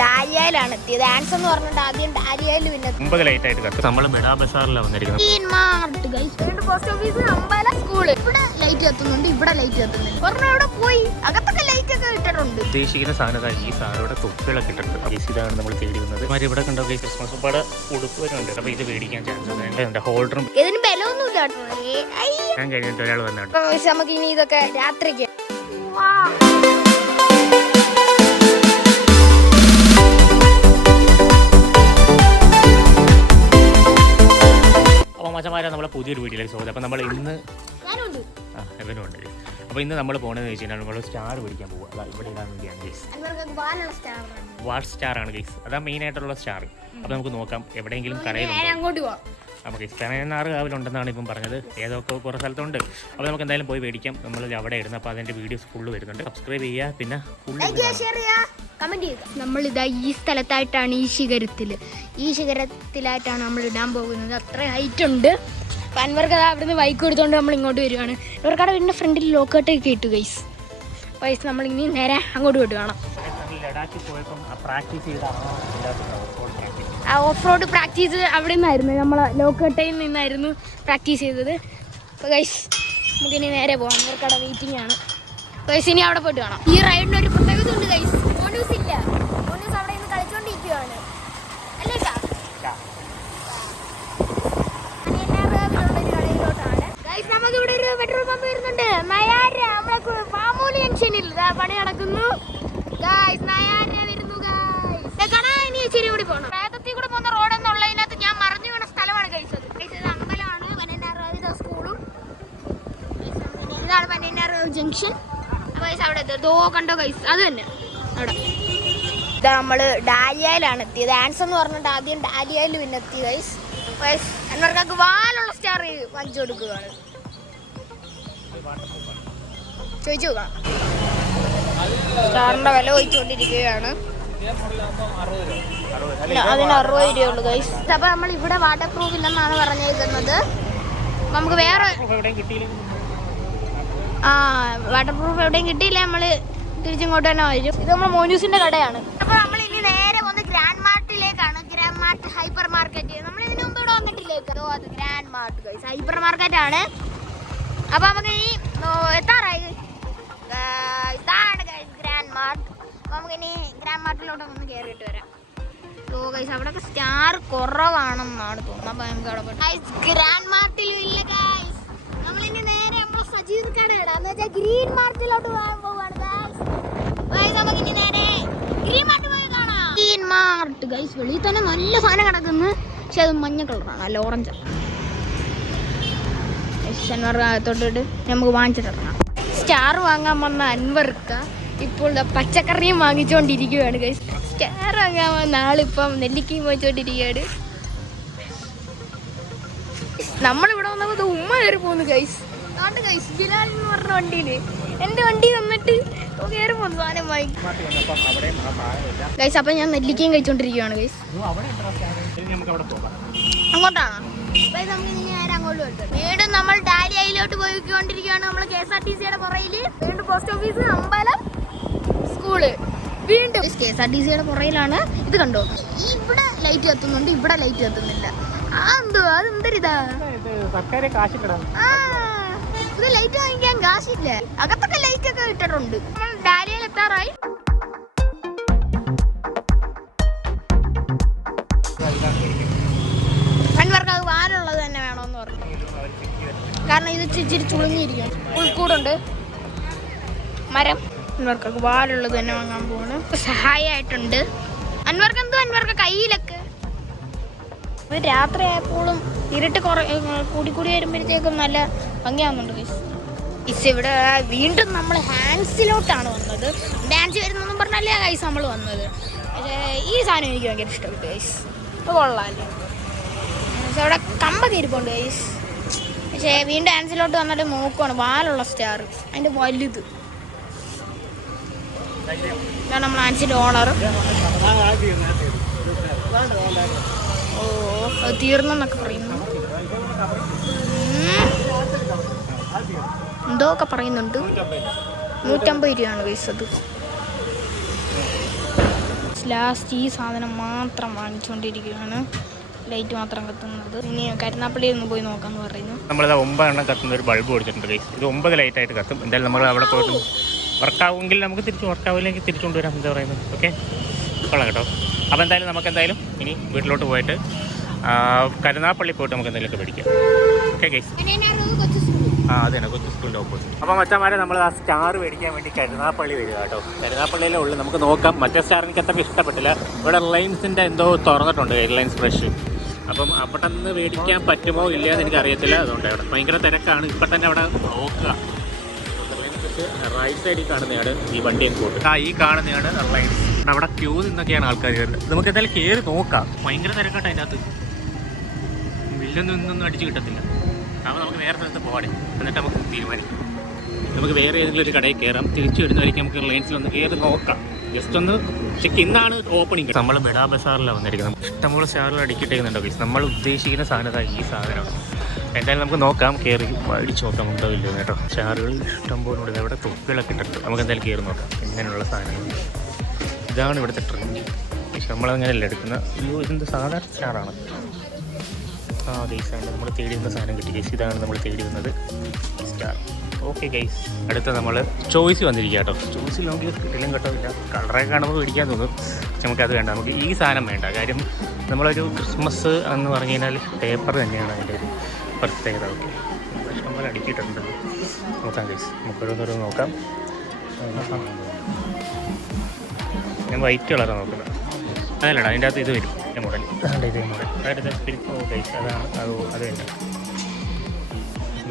ഡാലിയയിലാണ് എത്തിയത്. ആൻസ് എന്ന് പറഞ്ഞിട്ട് ആദ്യം ഡാലിയയിൽ പിന്നെ ഒമ്പത് ലൈറ്റ് ആയിട്ട് കത്ത് നമ്മൾ മെഡാ ബസാറിലാണ് വന്നിരിക്കുന്നത്. മാർട്ട് ഗൈസ് രണ്ട് പോസ്റ്റ് ഓഫീസ് അമ്പല സ്കൂൾ ഇവിടെ ലൈറ്റ് കത്തുന്നുണ്ട് ഇവിടെ ലൈറ്റ് കത്തുന്നുണ്ട്. ഒരെണ്ണം അവിടെ പോയി. അകത്തൊക്കെ ലൈറ്റ് ഒക്കെ ഇട്ടിട്ടുണ്ട്. ഉദ്ദേശിക്കുന്ന സാധനം ഈ സാധനയുടെ തൊപ്പികളൊക്കെ ഇട്ടിട്ടുണ്ട്. ഈ ഇതാണ് നമ്മൾ തേടി വന്നത്. മാതിരി ഇവിടെ കണ്ടോ ഈ ക്രിസ്മസ് ഉപ്പാട് ഉടുപ്പ് വരുന്നുണ്ട് അപ്പോൾ ഇത് മേടിക്കാൻ ചാൻസ് ഉണ്ട്. ഹോൾഡറും ഇതിന് ഏ, അയ്യ. ഞാൻ കഴിഞ്ഞിട്ട് ഒരാൾ വന്നു നമുക്ക് ഇനി ഇതൊക്കെ രാത്രിക്ക്. അപ്പോൾ മച്ചന്മാരെ നമ്മളെ പുതിയൊരു വീട്ടിലേക്ക് സ്വാഗതം. അപ്പോൾ നമ്മൾ ഇന്ന് ആ ഇവനും ഉണ്ട് അപ്പോൾ ഇന്ന് നമ്മൾ പോകണമെന്ന് വെച്ച് കഴിഞ്ഞാൽ നമ്മൾ സ്റ്റാർ പിടിക്കാൻ പോകുക അതാ ഇവിടെ ഇടാൻ വേണ്ടിയാണ് ഗൈസ് വാട്ട് സ്റ്റാർ ആണ്. ഗൈസ് അതാ മെയിൻ ആയിട്ടുള്ള സ്റ്റാർ അപ്പോൾ നമുക്ക് നോക്കാം എവിടെയെങ്കിലും കടയിലുണ്ടോ അപ്പോൾ കിസ്റ്റാനാർ കാവിലുണ്ടെന്നാണ് ഇപ്പം പറഞ്ഞത്. ഏതൊക്കെ കുറേ സ്ഥലത്തുണ്ട്. അപ്പോൾ നമുക്ക് എന്തായാലും പോയി മേടിക്കാം. നമ്മൾ അവിടെ ഇടുന്നത് അപ്പോൾ അതിന്റെ വീഡിയോസ് ഫുള്ള് വരുന്നുണ്ട്. സബ്സ്ക്രൈബ് ചെയ്യുക. പിന്നെ ഫുള്ള് ചെയ്യുക നമ്മൾ ഇതാ ഈ സ്ഥലത്തായിട്ടാണ് ഈ ശിഖരത്തിൽ ഈ ശിഖരത്തിലായിട്ടാണ് നമ്മൾ ഇടാൻ പോകുന്നത്. അത്ര ഹൈറ്റ് ഉണ്ട്. പൻവർക്ക് അൻവർക്ക് അത് അവിടുന്ന് ബൈക്ക് എടുത്തുകൊണ്ട് നമ്മൾ ഇങ്ങോട്ട് വരുവാണ്. ഇവർക്കവിടെ വീടിന്റെ ഫ്രണ്ടിൽ ലോക്കൗട്ടൊക്കെ ഇട്ടു ഗൈസ് വൈസ് നമ്മൾ ഇനി നേരെ അങ്ങോട്ട് വിട്ട് കാണാം ലഡാക്കിൽ പോയപ്പം പ്രാക്ടീസ് ചെയ്ത ഓഫ് റോഡ് പ്രാക്ടീസ് അവിടെ നിന്നായിരുന്നു. നമ്മൾ ലോക്കട്ടയിൽ നിന്നായിരുന്നു പ്രാക്ടീസ് ചെയ്തത്. അപ്പോൾ ഗൈസ് നമുക്കിനി നേരെ പോകാം ഇവർക്കട വെയിറ്റിംഗ് ആണ്. ഗൈസ് ഇനി അവിടെ പോയിട്ട് വേണം ഈ റൈഡിന് ഒരു പ്രത്യേകത ഉണ്ട് ഗൈസ് മോനൂസ് ഇല്ല. മോനൂസ് അവിടെ നിന്ന് കളിച്ചോണ്ടിരിക്കുകയാണ് അല്ലേ നമുക്കിവിടെ ഒരു പെട്രോൾ പമ്പ് വരുന്നുണ്ട്. നയാര നമ്മളെ മാമൂലി ജംഗ്ഷനിൽ പണി നടക്കുന്നു. ഗായ്സ് നയാര വരുന്നു ഗായ്സ് കാണാ ഇനി ഇച്ചിരി കൂടി പോകണം പ്രേതത്തിൽ കൂടെ പോകുന്ന റോഡ് എന്നുള്ളതിനകത്ത് ഞാൻ മറിഞ്ഞു വീണ സ്ഥലമാണ് ഗൈസ് അത് Guys, ഇത് അമ്പലമാണ് പന്നനാറ് സ്കൂളും ഇതാണ് പന്നനാറ് ജംഗ്ഷൻ ഗൈസ് അവിടെ എത്തി. ദോ കണ്ടോ ഗൈസ് അത് തന്നെ. അവിടെ. ഇതാ നമ്മൾ ഡാലിയയിലാണ് എത്തിയത്. ആൻസർ എന്ന് പറഞ്ഞിട്ട് ആദ്യം ഡാലിയയിൽ പിന്നെ എത്തി ഗൈസ് ഗൈസ് അൻവർക്കാക്ക് വാലുള്ള സ്റ്റാർ വാങ്ങിച്ചു കൊടുക്കുകയാണ്. ചോദിച്ചു സ്റ്റാറിന്റെ വില ചോദിച്ചുകൊണ്ടിരിക്കുകയാണ്. അതിന് അറുപത് രൂപയുള്ളൂ ഗൈസ് അപ്പൊ നമ്മൾ ഇവിടെ വാട്ടർ പ്രൂഫ് ഇല്ലെന്നാണ് പറഞ്ഞേക്കുന്നത് നമുക്ക് വേറെ ആ വാട്ടർ പ്രൂഫ് എവിടെയും കിട്ടിയില്ല നമ്മൾ തിരിച്ചിങ്ങോട്ട് തന്നെ വരും ഇത് നമ്മൾ മോനൂസിന്റെ കടയാണ്. അപ്പൊ നമ്മൾ ഇനി നേരെ വന്ന് ഗ്രാൻഡ് മാർട്ടിലേക്കാണ് ഗ്രാൻഡ് മാർട്ട് ഹൈപ്പർ മാർക്കറ്റ് നമ്മൾ ഇതിനു മുമ്പ് ഇവിടെ വന്നിട്ടില്ലേക്ക് അതോ അത് ഗ്രാൻഡ് മാർട്ട് ഹൈപ്പർ മാർക്കറ്റ് ആണ്. അപ്പൊ നമുക്ക് ഇനി ഓ, എത്താറായി? ഇതാണ് ഗ്രാൻഡ് മാർട്ട് നമുക്ക് ഇനി ഗ്രാൻഡ് മാർട്ടിലോട്ട് ഒന്ന് കയറിയിട്ട് വരാം. ഓ സ്റ്റാർ കുറവാണെന്നാണ് തോന്നുന്നത്. അപ്പൊ നമുക്ക് അവിടെ ഗ്രാൻഡ് മാർട്ടിലും ഇല്ല സജീവ് കട എന്ന് വെച്ചാൽ ഗ്രീൻ മാർട്ടിലോട്ട് പോകാൻ പോവാണ്. ഗൈസ് ഗൈസ് നമുക്ക് ഇനി നേരെ ഗ്രീൻ മാർട്ട് പോയി കാണാം. Green mart. ഗൈസ് വെളിയിൽ തന്നെ നല്ല സാധനം കിടക്കുന്നു. പക്ഷെ അത് മഞ്ഞ കളറാണ് അല്ല ഓറഞ്ച് അകത്തോട്ടിട്ട് നമുക്ക് വാങ്ങിച്ചിട്ടിറങ്ങാം സ്റ്റാർ വാങ്ങാൻ വന്ന അൻവർക്ക ഇപ്പോൾ പച്ചക്കറിയും വാങ്ങിച്ചുകൊണ്ടിരിക്കുകയാണ് ഗൈസ് സ്റ്റാർ വാങ്ങാൻ വന്ന ആളിപ്പം നെല്ലിക്കയും വാങ്ങിച്ചുകൊണ്ടിരിക്കുകയാണ് നമ്മളിവിടെ വന്നപ്പോൾ ഉമ്മ കയറി പോകുന്നു ഗൈസ് അതുകൊണ്ട് ഗൈസ് ബിലാൽ എന്ന് പറഞ്ഞ വണ്ടിയിൽ എന്റെ വണ്ടി വന്നിട്ട് കയറി പോകുന്നു സാധനം വാങ്ങിക്കും അപ്പം ഗൈസ് അപ്പം ഞാൻ നെല്ലിക്കയും കഴിച്ചുകൊണ്ടിരിക്കുകയാണ് ഗൈസ് അങ്ങോട്ടാണോ ഗൈസ് നമുക്ക് ഇനി നേരെ അങ്ങോട്ട് വരും വീണ്ടും നമ്മൾ ഡാലിയയിലോട്ട് പോയിക്കൊണ്ടിരിക്കുകയാണ് നമ്മൾ കെ എസ് ആർ ടി സിയുടെ പുറയിൽ. വീണ്ടും പോസ്റ്റ് ഓഫീസ് അമ്പലം സ്കൂൾ വീണ്ടും കെ എസ് ആർ ടി സിയുടെ പുറയിലാണ്. ഇത് കണ്ടോ? ഇവിടെ ലൈറ്റ് കത്തുന്നുണ്ട് ഇവിടെ ലൈറ്റ് കത്തുന്നില്ല. ആ എന്തോ അതെന്തരിതാ? ഇത് സർക്കാർ കാശിക്കിടാം. ആ, ഇത് ലൈറ്റ് വാങ്ങിക്കാൻ കാശില്ല? അകത്തൊക്കെ ലൈറ്റ് ഒക്കെ ഇട്ടിട്ടുണ്ട് നമ്മൾ ഡാലിയയിൽ എത്താറായി. അൻവർക്ക് അത് വാലുള്ളത് തന്നെ വേണമെന്ന് പറഞ്ഞു. കാരണം ഇത് ഇച്ചിരി ചുളുങ്ങിയിരിക്കും. ഉൾക്കൂടുണ്ട്. മരം. അൻവർക്കൊക്കെ വാലുള്ളത് തന്നെ വാങ്ങാൻ പോവാണ്. സഹായമായിട്ടുണ്ട്. അൻവർക്ക് എന്തോ അൻവർക്ക് കയ്യിലൊക്കെ. ഇപ്പൊ രാത്രി ആയപ്പോഴും ഇരുട്ട് കുറ കൂടി കൂടി വരുമ്പോഴത്തേക്കും നല്ല ഭംഗിയാവുന്നുണ്ട് ഗൈസ് ഇസ് ഇവിടെ വീണ്ടും നമ്മൾ ഹാൻസിലോട്ടാണ് വന്നത് ഡാൻസ് വരുന്നതെന്നും പറഞ്ഞല്ലേ ഗൈസ് നമ്മൾ വന്നത് ഈ സാധനം എനിക്ക് ഭയങ്കര ഇഷ്ടപ്പെട്ടു ഗൈസ് ഇപ്പോൾ കൊള്ളാമല്ലേ അവിടെ കമ്പ ഇരിപ്പുണ്ട് ഗൈസ് പക്ഷേ വീണ്ടും ഡാൻസിലോട്ട് വന്നിട്ട് നോക്കുവാണ് വാലുള്ള സ്റ്റാർ അതിന്റെ വലുത് ഇതാണ് നമ്മൾ ആൻസിന്റെ ഓണർ ഓ അത് തീർന്നെന്നൊക്കെ പറയുന്നു. എന്തോ ഒക്കെ പറയുന്നുണ്ട്. നൂറ്റമ്പത് രൂപയാണ് പൈസ അത്. ലാസ്റ്റ് ഈ സാധനം മാത്രം വാങ്ങിച്ചുകൊണ്ടിരിക്കുകയാണ് ലൈറ്റ് മാത്രം കത്തുന്നത്. ഇനി കരുനാപ്പള്ളി ഒന്ന് പോയി നോക്കാന്ന് പറയുന്നു. നമ്മളിത് ഒമ്പതെണ്ണം കത്തുന്ന ഒരു ബൾബ് കൊടുത്തിട്ടുണ്ട്. ഇത് ഒമ്പത് ലൈറ്റ് ആയിട്ട് കത്തും. എന്തായാലും നമ്മൾ അവിടെ പോയിട്ട് വർക്കാവുമെങ്കിൽ നമുക്ക് തിരിച്ച് വർക്കാവില്ലെങ്കിൽ തിരിച്ചുകൊണ്ട് വരാം. എന്താ പറയുന്നത്? ഓക്കെ കൊള്ളാം കേട്ടോ. അപ്പോൾ എന്തായാലും നമുക്ക് എന്തായാലും ഇനി വീട്ടിലോട്ട് പോയിട്ട് കരുനാപ്പള്ളി പോയിട്ട് നമുക്ക് എന്തെങ്കിലുമൊക്കെ പഠിക്കാം ഓക്കെ ഗൈസ് ആ അതെ കൊച്ചു സ്കൂളിന്റെ ഓപ്പോസിറ്റ് അപ്പോൾ മറ്റന്മാരെ നമ്മൾ ആ സ്റ്റാർ മേടിക്കാൻ വേണ്ടി കരുനാപ്പള്ളി വരിക കേട്ടോ. കരുനാപ്പള്ളിയിലേ ഉള്ളിൽ നമുക്ക് നോക്കാം. മറ്റേ സ്റ്റാർ എനിക്ക് അത്ര ഇഷ്ടപ്പെട്ടില്ല. ഇവിടെ റിലയൻസിന്റെ എന്തോ തുറന്നിട്ടുണ്ട് റിലയൻസ് ഫ്രഷ് അപ്പം അവിടെ നിന്ന് മേടിക്കാൻ പറ്റുമോ ഇല്ലയോ എന്ന് എനിക്കറിയത്തില്ല. അതുകൊണ്ട് അവിടെ ഭയങ്കര തിരക്കാണ്. ഇപ്പം തന്നെ അവിടെ നോക്കുക. റൈറ്റ് സൈഡിൽ കാണുന്നതാണ് ഈ വണ്ടി എൻകോട്ട് ആ ഈ കാണുന്നതാണ് റിലയൻസ് അവിടെ ക്യൂ നിന്നൊക്കെയാണ് ആൾക്കാർ വരുന്നത്. നമുക്ക് എന്തായാലും കയറി നോക്കാം. ഭയങ്കര തിരക്കട്ടെ അതിന്റെ അകത്ത് ബില്ലൊന്നും അടിച്ച് കിട്ടത്തില്ല. അപ്പോൾ നമുക്ക് വേറെ സ്ഥലത്ത് പോകണേ എന്നിട്ട് നമുക്ക് തീരുമാനിക്കാം. നമുക്ക് വേറെ ഏതെങ്കിലും ഒരു കടയിൽ കയറാം തിരിച്ചു വരുന്ന വഴിക്ക് നമുക്ക് റിലയൻസിൽ ഒന്ന് കയറി നോക്കാം. ജസ്റ്റ് ഒന്ന് ചെക്ക് ഇന്നാണ് ഓപ്പണിങ് നമ്മൾ മെഡാ ബസാറിലാണ് വന്നിരിക്കുന്നത്. ഇഷ്ടംപോലെ സ്റ്റാറിൽ അടിക്കിട്ടേക്കുന്നുണ്ടോ ഗൈസ് നമ്മൾ ഉദ്ദേശിക്കുന്ന സാധനമാണ് ഈ സാധനമാണ്. എന്തായാലും നമുക്ക് നോക്കാം. കയറി അടിച്ച് നോക്കാം. ഉണ്ടോ ഇല്ലയോ എന്ന് കേട്ടോ. സ്റ്റാറുകൾ ഇഷ്ടംപോലെ ഉണ്ട്. ഇവിടെ തൊപ്പികളൊക്കെ ഇട്ടിട്ടുണ്ട്. നമുക്ക് എന്തായാലും കയറി നോക്കാം. ഇങ്ങനെയുള്ള സാധനങ്ങൾ ഇതാണ് ഇവിടുത്തെ ട്രെൻഡ് പക്ഷെ നമ്മളങ്ങനെയല്ല എടുക്കുന്ന അയ്യോ ഇതിന്റെ സാധാരണ സ്റ്റാറാണ് ആ ഗൈസാണ് നമ്മൾ തേടി വന്ന സാധനം കിട്ടി ഗൈസ് ഇതാണ് നമ്മൾ തേടി വന്നത്. സ്റ്റാർ ഓക്കെ ഗൈസ് അടുത്ത നമ്മൾ ചോയ്സ് വന്നിരിക്കുക കേട്ടോ ചോയ്സിൽ നമുക്ക് കിട്ടിലും കേട്ടോ ഇല്ല കളറൊക്കെ കാണുമ്പോൾ മേടിക്കാൻ തോന്നും. പക്ഷെ നമുക്കത് വേണ്ട. നമുക്ക് ഈ സാധനം വേണ്ട. കാര്യം നമ്മളൊരു ക്രിസ്മസ് എന്ന് പറഞ്ഞു കഴിഞ്ഞാൽ പേപ്പർ തന്നെയാണ് അതിന്റെ ഒരു പ്രത്യേകത. ഓക്കെ നമ്മൾ പോലെ അടുക്കിയിട്ടുണ്ട്. നോക്കാം ഗൈസ് നമുക്കൊരു നോക്കാം. ഞാൻ വൈറ്റ് കളറാണ് നോക്കുന്നത്. അതല്ലടാ അതിന്റെ അകത്ത് ഇത് വരും മോഡൽ അതാണ്ട് ഇതേ മോഡൽ അതായത് സ്പിരിറ്റ് ഓ ഗൈസ് അതാണ് അത് അത് തന്നെ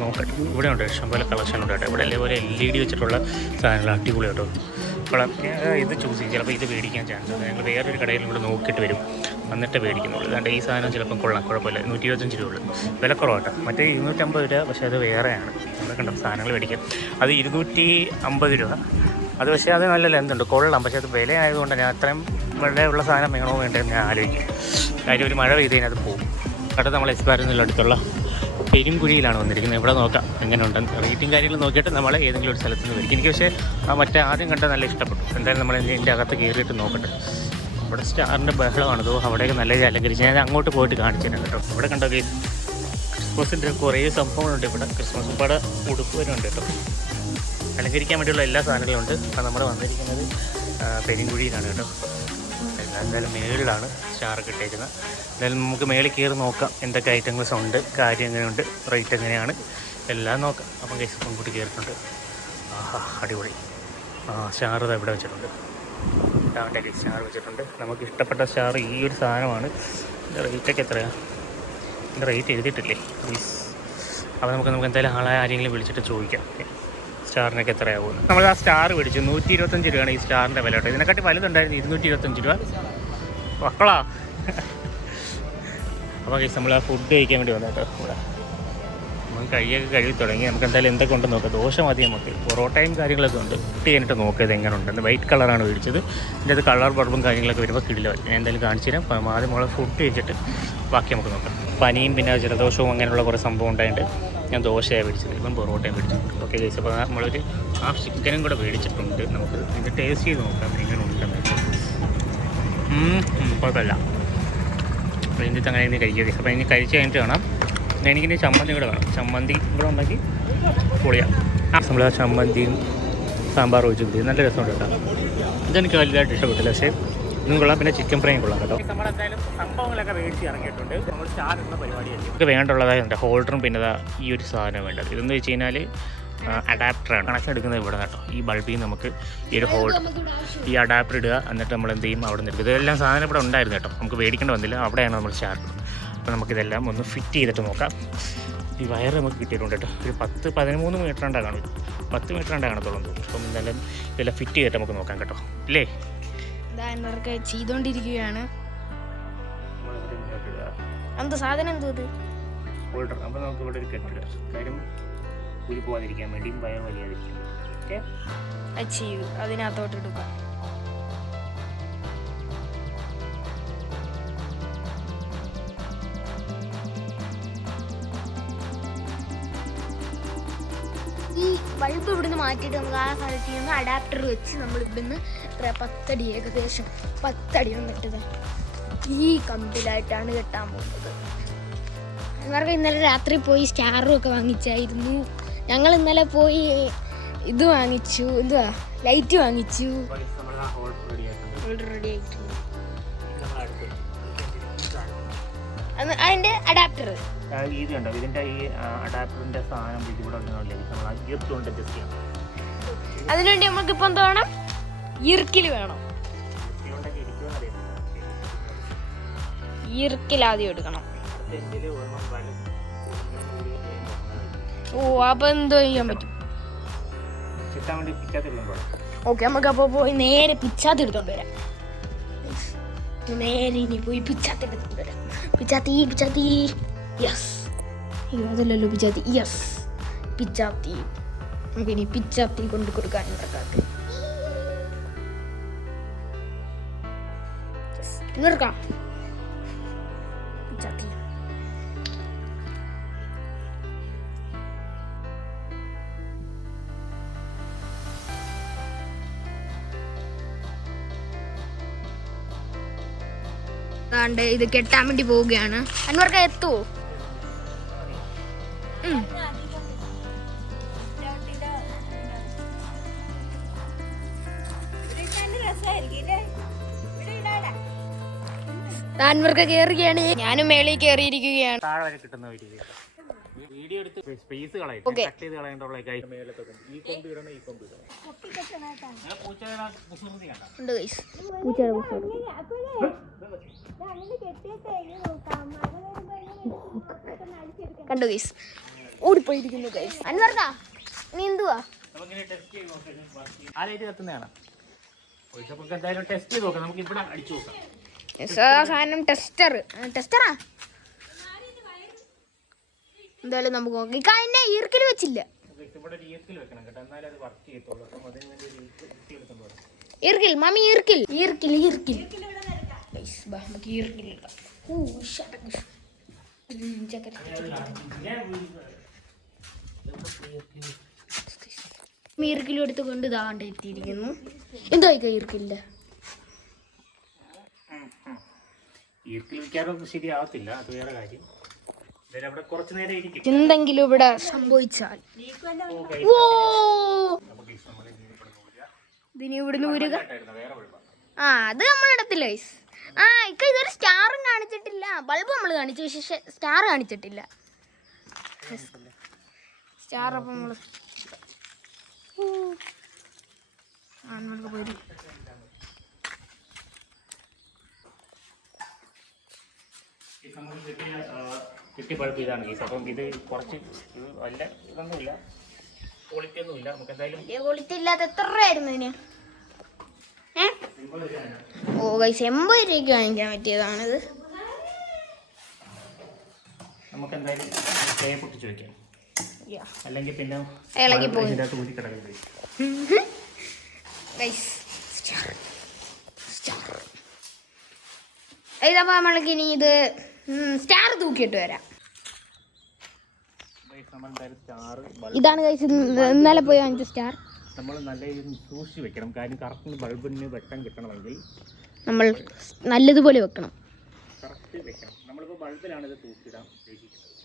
നോക്കട്ടെ ഇവിടെ ഉണ്ട് ഇഷ്ടംപോലെ കളക്ഷൻ ഉണ്ട് കേട്ടോ. ഇവിടെ അതേപോലെ എൽ ഇ ഡി വെച്ചിട്ടുള്ള സാധനങ്ങൾ അടിപൊളി കേട്ടോ. അപ്പോൾ ഇത് ചൂസ് ചെയ്യും. ചിലപ്പോൾ ഇത് മേടിക്കാൻ ചാൻസ് ഉണ്ട്. ഞങ്ങൾ വേറൊരു കടയിൽ കൂടെ നോക്കിയിട്ട് വരും. എന്നിട്ട് മേടിക്കുന്നുള്ളൂ. അതുകൊണ്ട് ഈ സാധനം ചിലപ്പം കൊള്ളാം കുഴപ്പമില്ല. നൂറ്റി ഇരുപത്തഞ്ച് രൂപ ഉള്ളൂ വില കുറവാട്ടോ മറ്റേ ഇരുന്നൂറ്റമ്പത് രൂപ പക്ഷേ അത് വേറെയാണ്. നമ്മൾ കണ്ടോ സാധനങ്ങൾ മേടിക്കാം. അത് ഇരുന്നൂറ്റി അമ്പത് രൂപ. അത് പക്ഷേ അത് നല്ല ലെന്തുണ്ട് കൊള്ളാം. പക്ഷേ അത് വില ആയതുകൊണ്ട് ഞാൻ അത്രയും വിലയുള്ള സാധനം വേണോ വേണ്ടതെന്ന് ഞാൻ ആലോചിക്കും. കാര്യം ഒരു മഴ പെയ്ത് കഴിഞ്ഞാൽ അത് പോകും അടുത്ത് നമ്മൾ എക്സ്പാരുന്നില്ല അടുത്തുള്ള പെരുംകുഴിയിലാണ് വന്നിരിക്കുന്നത്. ഇവിടെ നോക്കാം എങ്ങനെയുണ്ടെന്ന് റേറ്റിംഗ് കാര്യങ്ങൾ നോക്കിയിട്ട് നമ്മൾ ഏതെങ്കിലും ഒരു സ്ഥലത്ത് നിന്ന് വരും എനിക്ക് പക്ഷേ ആ മറ്റേ ആദ്യം കണ്ട നല്ല ഇഷ്ടപ്പെട്ടു. എന്തായാലും നമ്മൾ ഇതിന്റെ അകത്ത് കയറിയിട്ട് നോക്കട്ടെ. ഇവിടെ സ്റ്റാറിന്റെ ബഹളമാണ്. അതോ അവിടെയൊക്കെ നല്ല അലങ്കരിച്ച് ഞാൻ അങ്ങോട്ട് പോയിട്ട് കാണിച്ചിട്ടുണ്ട് കേട്ടോ. ഇവിടെ കണ്ടോ ക്രിസ്മസിന്റെ കുറേ സംഭവങ്ങളുണ്ട് ഇവിടെ. ക്രിസ്മസ് ഇവിടെ ഉടുപ്പ് വരുന്നുണ്ട് കേട്ടോ. അലങ്കരിക്കാൻ വേണ്ടിയുള്ള എല്ലാ സാധനങ്ങളും ഉണ്ട്. അപ്പം നമ്മൾ വന്നിരിക്കുന്നത് പെരിങ്കുഴിയിലാണ് കേട്ടോ. എന്തായാലും മേളിലാണ് സ്റ്റാറൊക്കെ ഇട്ടേക്കുന്നത് എന്തായാലും നമുക്ക് മേളിൽ കയറി നോക്കാം എന്തൊക്കെ ഐറ്റംസ് ഉണ്ട് കാര്യം എങ്ങനെയുണ്ട് റേറ്റ് എങ്ങനെയാണ്. എല്ലാം നോക്കാം. അപ്പം കേസ് പെൺകുട്ടി കയറിയിട്ടുണ്ട്. ആഹാ അടിപൊളി. ആ സ്റ്റാർ ഇതാ ഇവിടെ വെച്ചിട്ടുണ്ട്. ഡാന്റെ സ്റ്റാർ വെച്ചിട്ടുണ്ട്. നമുക്ക് ഇഷ്ടപ്പെട്ട സ്റ്റാർ ഈ ഒരു സാധനമാണ്. റേറ്റൊക്കെ എത്രയാണ് ഇതിന്റെ റേറ്റ് എഴുതിയിട്ടില്ലേ? പ്ലീസ് അപ്പോൾ നമുക്ക് നമുക്ക് എന്തായാലും ആളെ ആരെങ്കിലും വിളിച്ചിട്ട് ചോദിക്കാം. സ്റ്റാറിനൊക്കെ എത്രയാവും? നമ്മൾ ആ സ്റ്റാർ മേടിച്ചു. നൂറ്റി ഇരുപത്തഞ്ച് രൂപയാണ് ഈ സ്റ്റാറിന്റെ വില കേട്ടോ. ഇതിനെക്കാട്ടി വലുതുണ്ടായിരുന്നു ഇരുന്നൂറ്റി ഇരുപത്തഞ്ച് രൂപ. മക്കളാ. അപ്പോൾ കേസ് നമ്മൾ ആ ഫുഡ് കഴിക്കാൻ വേണ്ടി വന്നു കേട്ടോ ഇവിടെ. നമുക്ക് കഴിയൊക്കെ കഴുകി തുടങ്ങി. നമുക്ക് എന്തായാലും എന്തൊക്കെ ഉണ്ടെന്ന് നോക്കാം. ദോശ മതി നമുക്ക്. പൊറോട്ടയും കാര്യങ്ങളൊക്കെ ഉണ്ട്. കുട്ടി കഴിഞ്ഞിട്ട് നോക്കിയത് എങ്ങനെ ഉണ്ടെന്ന്. വൈറ്റ് കളറാണ് മേടിച്ചത്. ഇതിന്റെ അത് കളർ ബൾബും കാര്യങ്ങളൊക്കെ വരുമ്പോൾ കിടില ഞാൻ എന്തായാലും കാണിച്ചു തരാം. ആദ്യം നമ്മൾ ഫുഡ് കഴിച്ചിട്ട് ബാക്കി നമുക്ക് നോക്കാം. പനിയും പിന്നെ ജലദോഷവും അങ്ങനെയുള്ള കുറേ സംഭവം ഉണ്ടായിട്ട് ഞാൻ ദോശയാണ് മേടിച്ചത്. ഇപ്പം പൊറോട്ടയും മേടിച്ചിട്ടുണ്ട് ഓക്കെ ജയിച്ചു അപ്പോൾ നമ്മളൊരു ആ ചിക്കനും കൂടെ മേടിച്ചിട്ടുണ്ട്. നമുക്ക് ഇത് ടേസ്റ്റ് ചെയ്ത് നോക്കാം. എങ്ങനെ ഉണ്ടെന്ന് കുഴപ്പമില്ല. ഇതിന്റെ അങ്ങനെ ഇനി കഴിക്കുക അപ്പോൾ ഇനി കഴിച്ച് കഴിഞ്ഞിട്ട് വേണം. എനിക്ക് ഇനി ചമ്മന്തി കൂടെ വേണം. ചമ്മന്തി കൂടെ ഉണ്ടാക്കി പൊളിയാം. നമ്മൾ ആ ചമ്മന്തിയും സാമ്പാർ ഒഴിച്ചിട്ട് നല്ല രസമുണ്ട് കേട്ടോ. ഇതെനിക്ക് വലുതായിട്ട് ഇഷ്ടപ്പെട്ടില്ല. പക്ഷേ ഇതും കൊള്ളാം. പിന്നെ ചിക്കൻ ഫ്രൈയും കൊള്ളാം കേട്ടോ. നമ്മളെന്തായാലും സംഭവങ്ങളൊക്കെ മേടിച്ച് ഇറങ്ങിയിട്ടുണ്ട്. നമ്മൾ സ്റ്റാർട്ടുള്ള പരിപാടിയായിരിക്കും നമുക്ക് വേണ്ടുള്ളതായ ഹോൾഡറും പിന്നെ ഈ ഒരു സാധനം വേണ്ടത്. ഇതെന്ന് വെച്ച് കഴിഞ്ഞാൽ അഡാപ്റ്ററാണ് കണക്ഷൻ എടുക്കുന്നത് ഇവിടെ കേട്ടോ. ഈ ബൾബിൽ നമുക്ക് ഈ ഒരു ഹോൾഡർ ഈ അഡാപ്റ്റർ ഇടുക. എന്നിട്ട് നമ്മൾ എന്ത് ചെയ്യും? അവിടെ നിന്ന് എടുക്കുക. ഇതെല്ലാം സാധനം ഇവിടെ ഉണ്ടായിരുന്നു കേട്ടോ. നമുക്ക് മേടിക്കേണ്ടി വന്നില്ല. അവിടെയാണ് നമ്മൾ സ്റ്റാർട്ട് അപ്പോൾ നമുക്കിതെല്ലാം ഒന്ന് ഫിറ്റ് ചെയ്തിട്ട് നോക്കാം. ഈ വയർ നമുക്ക് കിട്ടിയിട്ടുണ്ട് കേട്ടോ. ഒരു പത്ത് പതിമൂന്ന് മീറ്റർ കാണുന്നത് കാണും പത്ത് മീറ്റർ ഉണ്ടാ കാണത്തുള്ളൂ തോന്നുന്നു. അപ്പം എന്തായാലും ഇതെല്ലാം ഫിറ്റ് ചെയ്തിട്ട് നമുക്ക് നോക്കാം കേട്ടോ. ഇല്ലേ? ഇങ്ങോട്ട് ഇടുക എന്ത് സാധനം എന്തോ ഇത്? ഹോൾഡർ അപ്പോൾ നമുക്ക് ഇവിടെ ഒരു കെട്ടിട കാര്യം ഉരു പോകാതിരിക്കാൻ വേണ്ടിയും ഭയം വലിയാതിരിക്കാൻ ഓക്കെ? അച്ചീവ്. അതിനകത്തോട്ട് ഇടുക. ഈ ബൾബ് ഇവിടുന്ന് മാറ്റിയിട്ട് നമുക്ക് ആ സ്ഥലത്ത് നിന്ന് അഡാപ്റ്റർ വെച്ച് നമ്മൾ ഇവിടുന്ന് എത്ര പത്തടി ഏകദേശം പത്തടി വന്നിട്ടത് ഈ കമ്പിലായിട്ടാണ് കെട്ടാൻ പോകുന്നത്. ഇവർക്ക് ഇന്നലെ രാത്രി പോയി സ്റ്റാറും ഒക്കെ വാങ്ങിച്ചായിരുന്നു. ഞങ്ങൾ ഇന്നലെ പോയി ഇത് വാങ്ങിച്ചു എന്തുവാ ലൈറ്റ് വാങ്ങിച്ചു. റെഡി ആയിട്ടുണ്ട്. അതിന്റെ അഡാപ്റ്റർ ഇതിന്റെ ഈ അഡാപ്റ്ററിന്റെ സാധനം നമ്മൾ കൊണ്ട് അഡ്ജസ്റ്റ് ചെയ്യണം അതിനുവേണ്ടി നമുക്ക് ഇപ്പം എന്ത് വേണം ഇറുക്കിൽ വേണം. ആദ്യം എടുക്കണം. ഓ അപ്പൊ എന്തോ ചെയ്യാൻ പറ്റും. ഓക്കെ നമുക്ക് അപ്പൊ പോയി നേരെ പിച്ചാത്തി എടുത്തോണ്ട് വരാം. നേരെ ഇനി പോയി പിച്ചാത്തി എടുത്തോണ്ട് വരാം. പിച്ചാത്തി പിച്ചാത്തി. യെസ് അതല്ലല്ലോ പിച്ചാത്തി. യെസ് പിച്ചാത്തി. നമുക്ക് ഇനി പിച്ചാത്തി കൊണ്ട് കൊടുക്കാൻ നടക്കാത്ത നിർക്കാം. ദാണ്ട് ഇത് കെട്ടാൻ വേണ്ടി പോവുകയാണ്. അന്വർക്ക് എത്തുവോ അൻവർക്ക് കയറുകയാണ് ഞാനും മേളിൽ കയറിയിരിക്കുകയാണ് താഴെ വരെ കിട്ടുന്ന വീഡിയോ വീഡിയോ എടുത്ത് സ്പേസ് കളയും. കട്ട് ചെയ്ത്. ഈ കൊമ്പ് ഇടണം ഈ കൊമ്പ് ഇടണം. അങ്ങനെ പൂച്ചയുടെ ആ കുസൃതി കണ്ടോ? ഉണ്ട് ഗൈസ് പൂച്ചയുടെ കുസൃതി. കണ്ടു ഗൈസ് ഓടിപ്പോയിരിക്കുന്നു ഗൈസ് അൻവർക്ക നീ എന്തുവാ? ആരായിട്ട് ടെസ്റ്റ് ചെയ്ത് നോക്കാം ആ ലൈറ്റ് കത്തുന്നതാണ് എന്തായാലും ടെസ്റ്റ് ചെയ്ത് നോക്കാം. നമുക്ക് ഇവിടെ അടിച്ചു നോക്കാം. സാധനം ടെസ്റ്റർ ടെസ്റ്ററാ എന്തായാലും നമുക്ക് നോക്കാം. എന്നെ ഈർക്കിൽ വെച്ചില്ല. ഈർക്കിൽ മമ്മി ഈർക്കിൽ. ഈർക്കിൽ ഈർക്കിൽ. ഈർക്കിൽ. ഈർക്കിലും എടുത്ത് കൊണ്ട് ഇതാണ്ട് എത്തിയിരിക്കുന്നു. എന്തോ ഈർക്കില്ല ഈർക്കിൽ വെക്കാറൊന്നും ശരിയാവത്തില്ല. അത് വേറെ കാര്യം. എന്തായാലും അവിടെ കുറച്ച് നേരം ഇരിക്കും. എന്തെങ്കിലും ഇവിടെ സംഭവിച്ചാൽ. ഇതിനി ഇവിടുന്ന് ഊരുക. ആ അത് നമ്മളിടത്തില്ല ഗൈസ് ആ ഇക്ക ഇതൊരു സ്റ്റാറും കാണിച്ചിട്ടില്ല. ബൾബ് നമ്മൾ കാണിച്ചു പക്ഷെ സ്റ്റാർ കാണിച്ചിട്ടില്ല. സ്റ്റാർ അപ്പം നമ്മൾ ആ നമുക്ക് നമുക്ക് കിട്ടിയ കിട്ടിയ ബൾബ് ഇതാണ് കേസ് അപ്പം ഇത് കുറച്ച് ഇത് വല്ല ഇതൊന്നുമില്ല. ക്വാളിറ്റി ഒന്നുമില്ല നമുക്ക് എന്തായാലും ക്വാളിറ്റി ഇല്ലാത്ത എത്ര രൂപയായിരുന്നു ഇതിന് ഓ ഗൈസ് എൺപത് രൂപയ്ക്ക് വാങ്ങിക്കാൻ പറ്റിയതാണിത്. നമുക്ക് എന്തായാലും തേ പൊട്ടിച്ച് വെക്കാം. അല്ലെങ്കിൽ പിന്നെ ഇളകി പോകും. ഇതപ്പോൾ നമ്മൾക്ക് ഇനി ഇത് സ്റ്റാർ തൂക്കിയിട്ട് വരാം. ഇതാണ് ഗൈസ് ഇന്നലെ പോയി അഞ്ച് സ്റ്റാർ നമ്മൾ നല്ല സൂക്ഷിച്ച് വെക്കണം. കാര്യം കറക്റ്റ് ബൾബിന് വെട്ടം കിട്ടണമെങ്കിൽ നമ്മൾ നല്ലതുപോലെ വെക്കണം. കറക്റ്റ് വെക്കണം. നമ്മളിപ്പോൾ ബൾബിലാണ് ഇത് ഉദ്ദേശിക്കുന്നത്.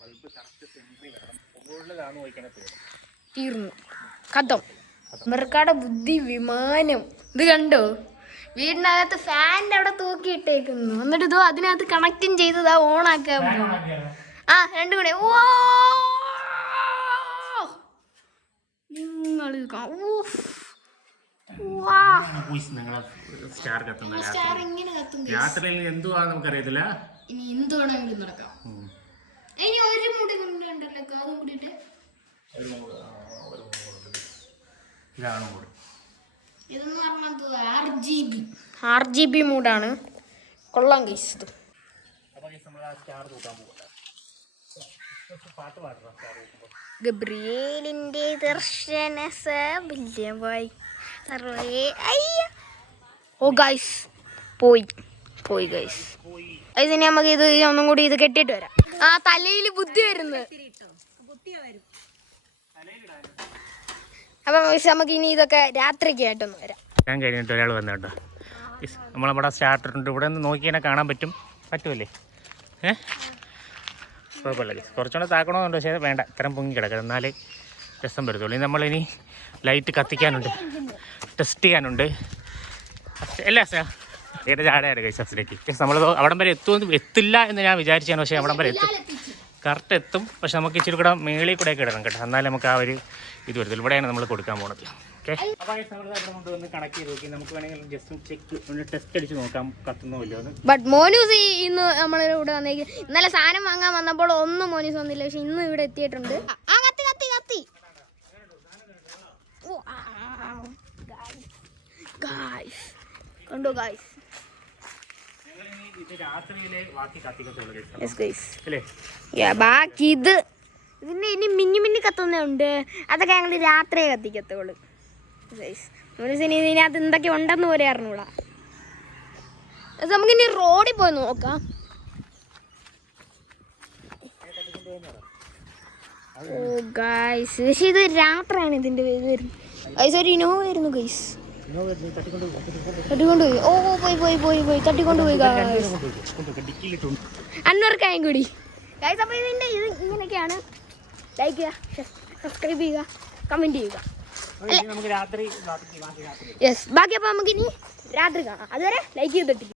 ബൾബ് കറക്റ്റ് സെന്ററിൽ വേണം മുകളിലാണ് വയ്ക്കണ പേര് തീർന്നു. കഥം. മെർക്കാടെ ബുദ്ധി വിമാനം. ഇത് കണ്ടോ? വീടിനകത്ത് ഫാനിന്റെ അവിടെ തൂക്കി തൂക്കിയിട്ടേക്കുന്നു. എന്നിട്ട് ഇതോ അതിനകത്ത് കണക്റ്റും ചെയ്തതാ ഓണാക്കാൻ ആ രണ്ടും കൂടെ. ഓ നിങ്ങൾ രാത്രിയിൽ നമുക്കറിയത്തില്ല? ഇനി നടക്കാം. ഇനി ഒരു മുടി കൊണ്ടുണ്ടല്ലോ അതും കൂടിയിട്ട്. ഇതാണ് മൂട്. ഇതെന്ന് പറഞ്ഞത് R G B R G B മൂഡാണ് കൊള്ളാം കേസ് ഇത് ഗബ്രിയേലിന്റെ ദർശന സബല്യമായി സർവേ അയ്യ. ഓ ഗൈസ് പോയി. പോയി ഗൈസ് ഇതിന് നമുക്ക് ഇത് ഒന്നും കൂടി ഇത് കെട്ടിട്ട് വരാം. ആ തലയിൽ ബുദ്ധി വരുന്നത്. അപ്പൊ നമുക്ക് ഇനി ഇതൊക്കെ രാത്രിക്ക് ആയിട്ടൊന്ന് വരാം. ഞാൻ കഴിഞ്ഞിട്ട് ഒരാൾ വന്നു കേട്ടോ. നമ്മൾ നമ്മുടെ സ്റ്റാർട്ടറുണ്ട് ഇവിടെ നിന്ന് നോക്കി കാണാൻ പറ്റും. പറ്റുമല്ലേ? ഏഹ് കുഴപ്പമില്ല കുറച്ചുകൂടെ താക്കണമെന്നുണ്ട് പക്ഷേ വേണ്ട. ഇത്തരം പൊങ്ങി കിടക്കണം. എന്നാലേ രസം വരത്തുള്ളൂ. ഇനി നമ്മളിനി ലൈറ്റ് കത്തിക്കാനുണ്ട്. ടെസ്റ്റ് ചെയ്യാനുണ്ട്. അല്ല സാ ഏതാ ചാടയാണ് കൈസ് അസിലേക്ക് നമ്മൾ അവിടം വരെ എത്തുമെന്ന് എത്തില്ല എന്ന് ഞാൻ വിചാരിച്ചാണ്. പക്ഷേ അവിടം വരെ എത്തും. കറക്റ്റ് എത്തും പക്ഷെ നമുക്ക് ഇച്ചിരി കൂടെ മേളിൽ കൂടെ ഒക്കെ ഇടണം കേട്ടോ. എന്നാലേ നമുക്ക് ആ ഒരു ഇത് വരത്തുള്ളൂ. ഇവിടെയാണ് നമ്മൾ കൊടുക്കാൻ പോണത്. ഓക്കെ അപ്പോൾ നമ്മൾ ഇവിടെ കൊണ്ടുവന്ന് കണക്ട് ചെയ്ത് നോക്കി. നമുക്ക് വേണമെങ്കിൽ ജസ്റ്റ് ചെക്ക് ഒന്ന് ടെസ്റ്റ് അടിച്ച് നോക്കാം. ബട്ട് മോനൂസ് ഇന്ന് നമ്മളിവിടെ ഇവിടെ വന്നേക്ക് ഇന്നലെ സാധനം വാങ്ങാൻ വന്നപ്പോൾ ഒന്നും മോനൂസ് വന്നില്ല. പക്ഷെ ഇന്ന് ഇവിടെ എത്തിയിട്ടുണ്ട്. ആ കത്തി കത്തി കത്തി. ഗായ്സ് കണ്ടോ ഗായ്സ് ബാക്കി ഇത് ഇതിന്റെ ഇനി മിന്നി മിന്നി കത്തുന്നുണ്ട് അതൊക്കെ ഞങ്ങൾ രാത്രിയെ കത്തിക്കത്തുള്ളൂ. ഇനി ഇതിനകത്ത് എന്തൊക്കെ ഉണ്ടെന്ന് പോലെ അറിഞ്ഞൂടാ. നമുക്കിനി റോഡിൽ പോയി നോക്കാം. ഓ ഗൈസ് പക്ഷെ ഇത് രാത്രിയാണ് ഇതിന്റെ ഇത് വരുന്നത്. ഗൈസ് ഒരു ഇനോവ വരുന്നു ഗൈസ് തട്ടിക്കൊണ്ടുപോയി. ഓ ഓ, പോയി പോയി പോയി. പോയി കൂടി. ഗൈസ് അപ്പോൾ ഇത് ഇങ്ങനെയൊക്കെയാണ്. ലൈക്ക് ചെയ്യുക സബ്സ്ക്രൈബ് ചെയ്യുക കമന്റ് ചെയ്യുക. യെസ് ബാക്കി അപ്പോൾ നമുക്കിനി രാത്രി കാണാം. അതുവരെ ലൈക്ക് ചെയ്തിട്ടില്ല.